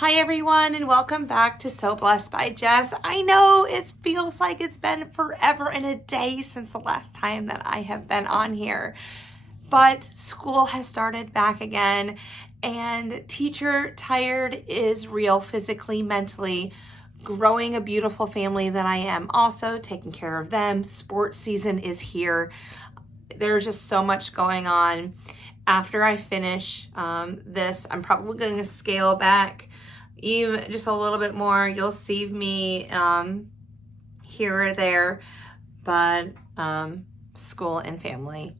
Hi everyone, and welcome back to So Blessed by Jess. I know it feels like it's been forever and a day since the last time that I have been on here, but school has started back again, and teacher tired is real, physically, mentally. Growing a beautiful family that I am, also taking care of them. Sports season is here. There's just so much going on. After I finish this, I'm probably going to scale back even just a little bit more. You'll see me here or there, but school and family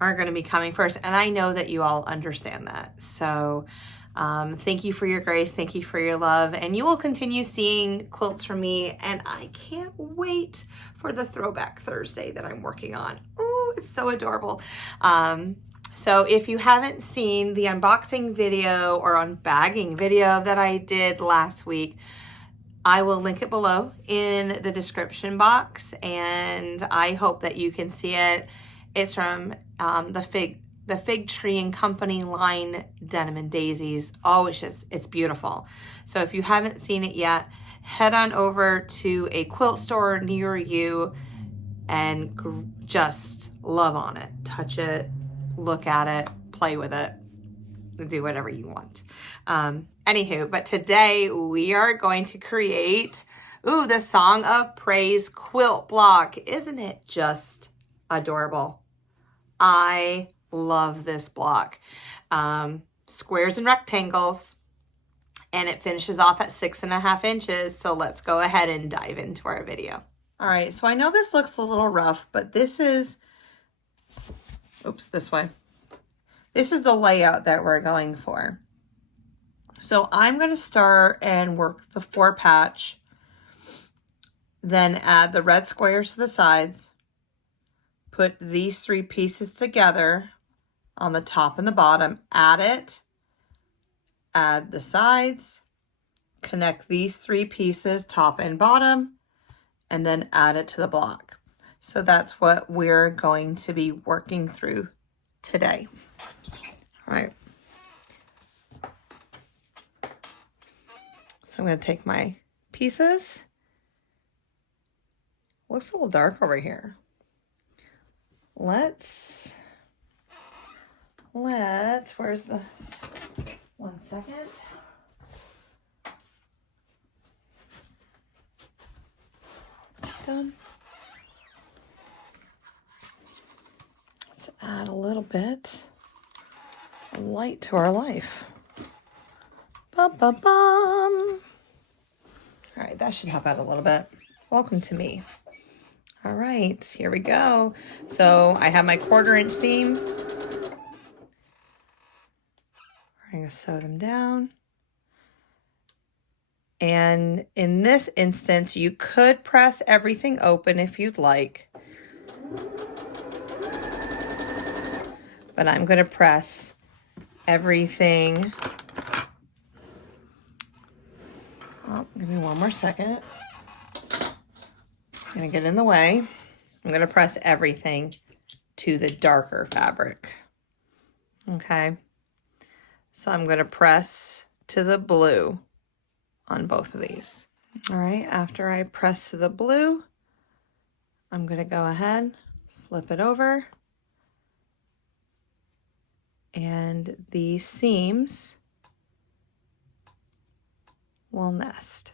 are going to be coming first. And I know that you all understand that. So thank you for your grace. Thank you for your love. And you will continue seeing quilts from me. And I can't wait for the Throwback Thursday that I'm working on. Oh, it's so adorable. So if you haven't seen the unboxing video or unbagging video that I did last week, I will link it below in the description box, and I hope that you can see it. It's from the Fig Tree and Company line Denim and Daisies. Oh, it's beautiful. So if you haven't seen it yet, head on over to a quilt store near you and just love on it. Touch it, look at it, play with it, do whatever you want. Anywho, but today we are going to create, the Song of Praise quilt block. Isn't it just adorable? I love this block. Squares and rectangles, and it finishes off at 6.5 inches. So let's go ahead and dive into our video. All right, so I know this looks a little rough, but this is, this way. This is the layout that we're going for. So I'm going to start and work the 4-patch, then add the red squares to the sides, put these 3 pieces together on the top and the bottom, add it, add the sides, connect these 3 pieces, top and bottom, and then add it to the block. So that's what we're going to be working through today. All right. So I'm going to take my pieces. Looks a little dark over here. Let's, where's the, 1 second. Done. Let's add a little bit of light to our life. Bum, bum, bum. All right, that should help out a little bit. Welcome to me. All right, here we go. So I have my 1/4 inch seam. I'm gonna sew them down. And in this instance, you could press everything open if you'd like. But I'm gonna press everything. Oh, give me 1 more second. I'm gonna get in the way. I'm gonna press everything to the darker fabric. Okay. So I'm gonna press to the blue on both of these. All right, after I press to the blue, I'm gonna go ahead, flip it over, and these seams will nest.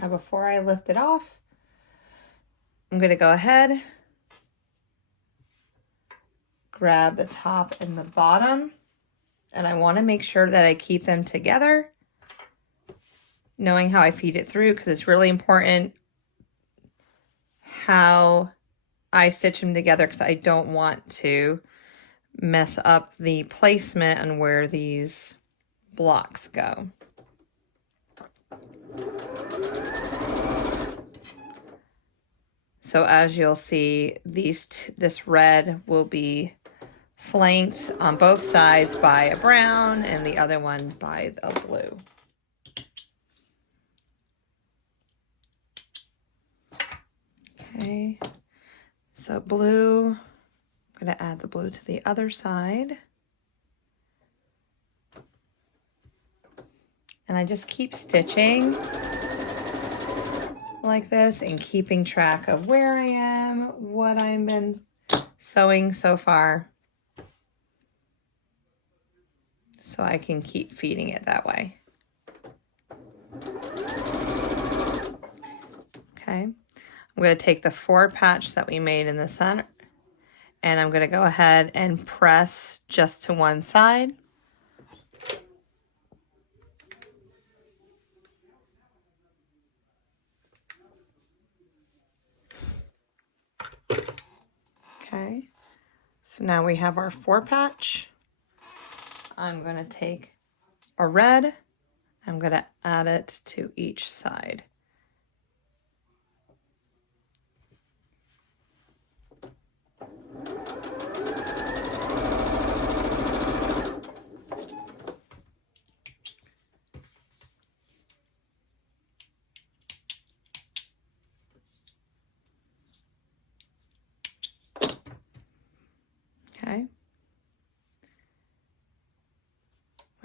Now before I lift it off, I'm going to go ahead, grab the top and the bottom, and I want to make sure that I keep them together, knowing how I feed it through, because it's really important how I stitch them together, because I don't want to mess up the placement and where these blocks go. So as you'll see, this red will be flanked on both sides by a brown and the other one by a blue. Okay, so blue, I'm gonna add the blue to the other side. And I just keep stitching like this and keeping track of where I am, what I've been sewing so far, so I can keep feeding it that way. Okay, I'm going to take the 4 patch that we made in the center, and I'm going to go ahead and press just to one side. Okay, so now we have our 4 patch. I'm going to take a red, I'm going to add it to each side. Okay.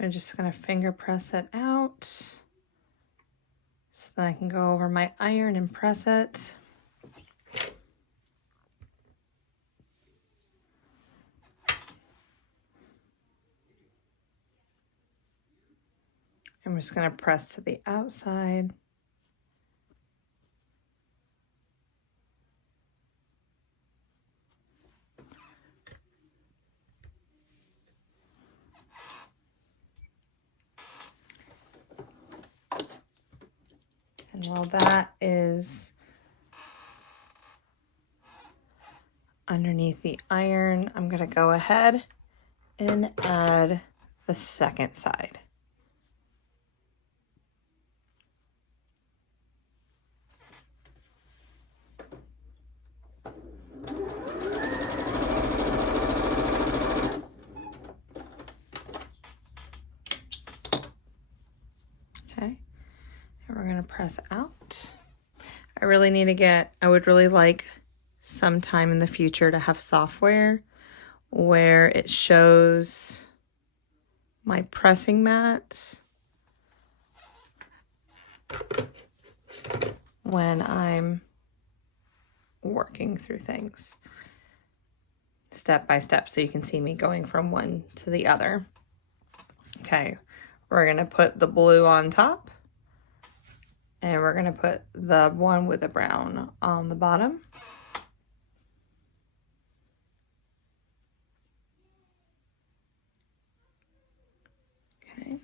I'm just going to finger press it out so that I can go over my iron and press it. I'm just going to press to the outside. And while that is underneath the iron, I'm going to go ahead and add the second side. Okay, and we're going to press out. I really need to get, I would really like sometime in the future to have software where it shows my pressing mat when I'm working through things step by step, so you can see me going from one to the other. Okay, we're gonna put the blue on top, and we're gonna put the one with the brown on the bottom. Okay.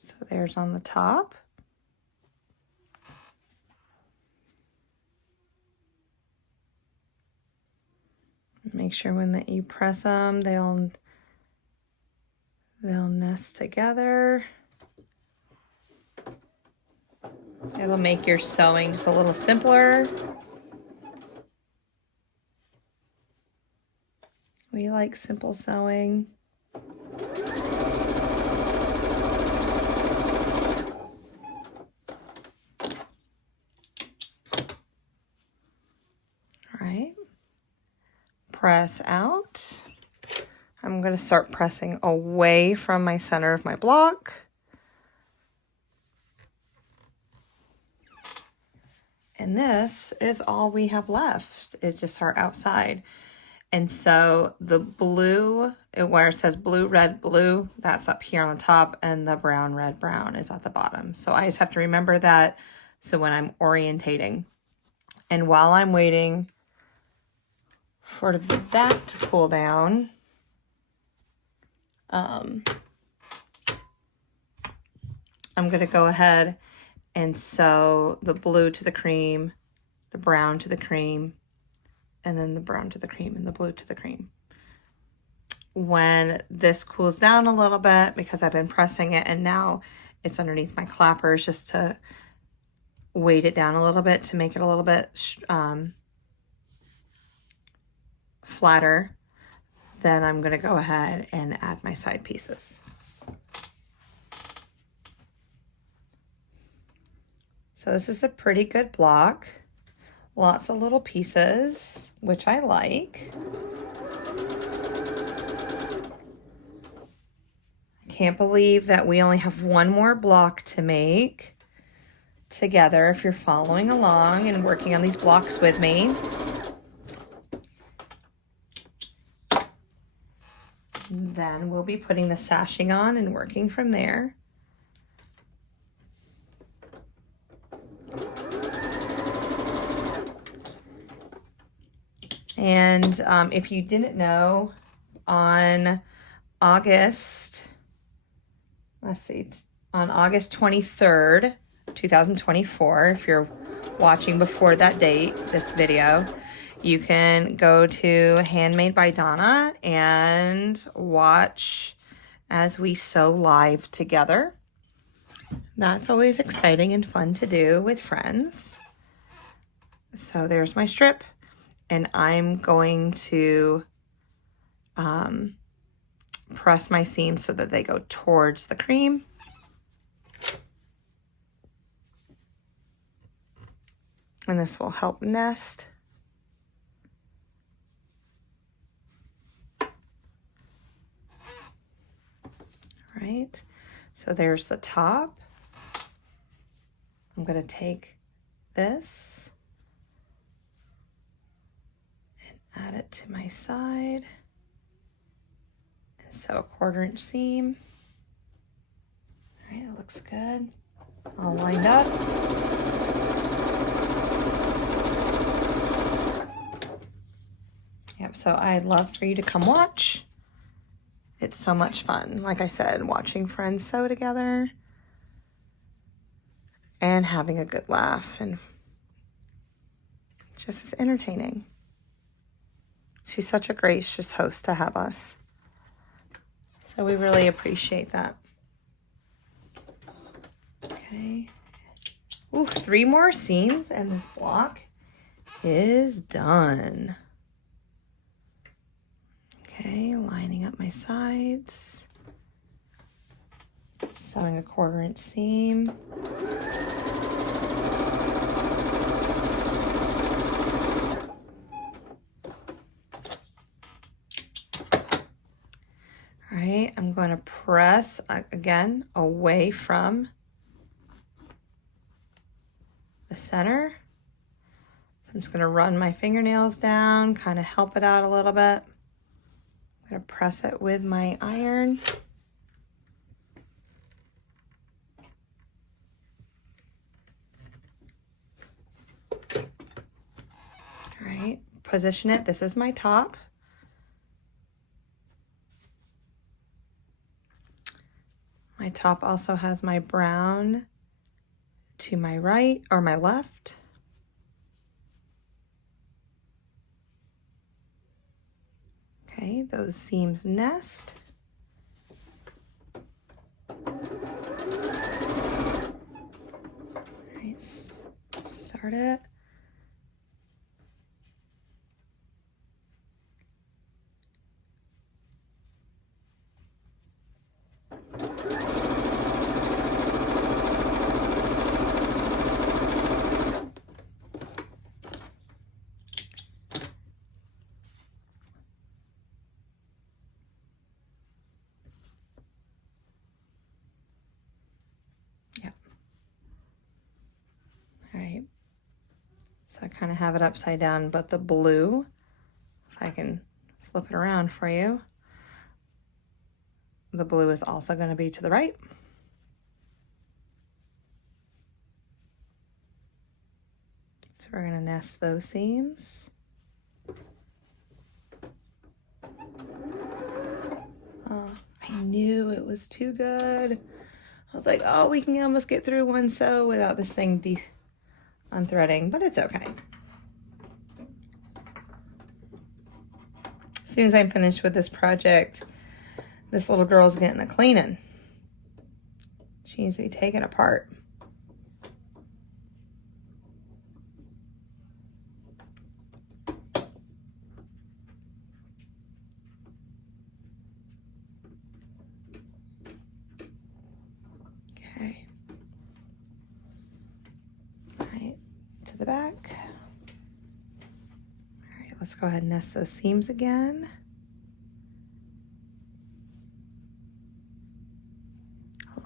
So there's on the top. Make sure when that you press them, they'll nest together. It'll make your sewing just a little simpler. We like simple sewing. All right. Press out. I'm going to start pressing away from my center of my block. And this is all we have left, is just our outside. And so the blue, where it says blue, red, blue, that's up here on the top, and the brown, red, brown is at the bottom. So I just have to remember that, so when I'm orientating. And while I'm waiting for that to cool down, I'm going to go ahead and sew the blue to the cream, the brown to the cream, and then the brown to the cream and the blue to the cream. When this cools down a little bit, because I've been pressing it and now it's underneath my clappers, just to weight it down a little bit to make it a little bit flatter, then I'm going to go ahead and add my side pieces. So this is a pretty good block. Lots of little pieces, which I like. I can't believe that we only have one more block to make together if you're following along and working on these blocks with me. Then we'll be putting the sashing on and working from there. And if you didn't know, on August 23rd, 2024, if you're watching before that date, this video, you can go to Handmade by Donna and watch as we sew live together. That's always exciting and fun to do with friends. So there's my strip. And I'm going to press my seams so that they go towards the cream. And this will help nest. All right, so there's the top. I'm going to take this, add it to my side, and sew a 1/4 inch seam. All right, it looks good. All lined up. Yep, so I'd love for you to come watch. It's so much fun. Like I said, watching friends sew together and having a good laugh, and just as entertaining. She's such a gracious host to have us. So we really appreciate that. Okay. Ooh, 3 more seams and this block is done. Okay, lining up my sides. Sewing a 1/4 inch seam. All right, I'm going to press again away from the center. So I'm just going to run my fingernails down, kind of help it out a little bit. I'm going to press it with my iron. All right, position it. This is my top. My top also has my brown to my right or my left. Okay, those seams nest. All right, start it. So I kind of have it upside down, but the blue, if I can flip it around for you, the blue is also going to be to the right. So we're going to nest those seams. Oh, I knew it was too good. I was like, oh, we can almost get through one sew without this thing unthreading, but it's okay. As soon as I'm finished with this project, this little girl's getting a cleaning. She needs to be taken apart. Okay. All right, to the back. All right, let's go ahead and nest those seams again.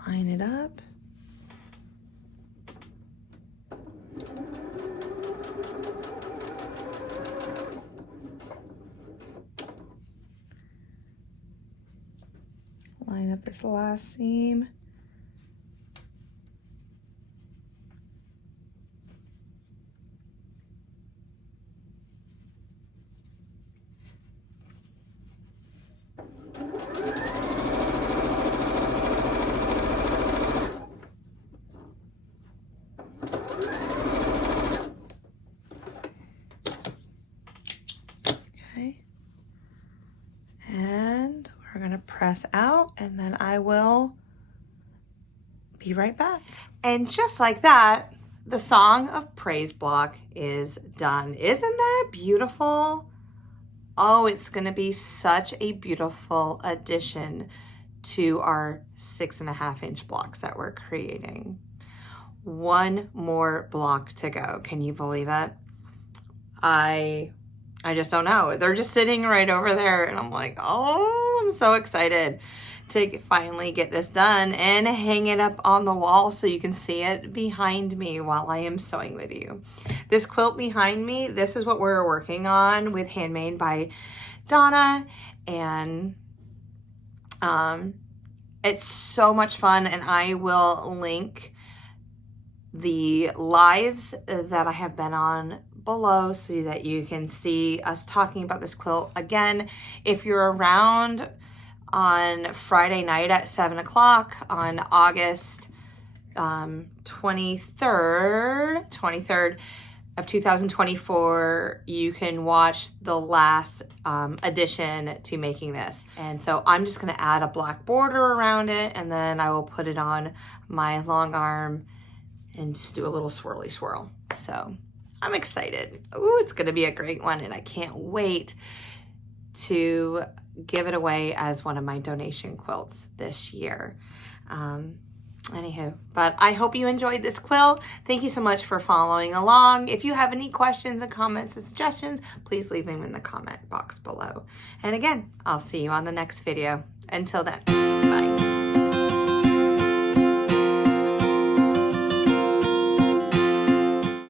Line it up. Line up this last seam. And we're gonna press out, and then I will be right back. And just like that, the song of praise block is done. Isn't that beautiful? Oh, it's gonna be such a beautiful addition to our 6.5 inch blocks that we're creating. One more block to go. Can you believe it? I just don't know. They're just sitting right over there, and I'm like, oh, I'm so excited to finally get this done and hang it up on the wall so you can see it behind me while I am sewing with you. This quilt behind me, this is what we're working on with Handmade by Donna, and it's so much fun, and I will link the lives that I have been on below so that you can see us talking about this quilt. Again, if you're around on Friday night at 7 o'clock on August 23rd of 2024, you can watch the last addition to making this. And so I'm just gonna add a black border around it, and then I will put it on my long arm and just do a little swirly swirl. So I'm excited. Ooh, it's gonna be a great one, and I can't wait to give it away as one of my donation quilts this year. Anywho, but I hope you enjoyed this quilt. Thank you so much for following along. If you have any questions and comments and suggestions, please leave them in the comment box below. And again, I'll see you on the next video. Until then, bye.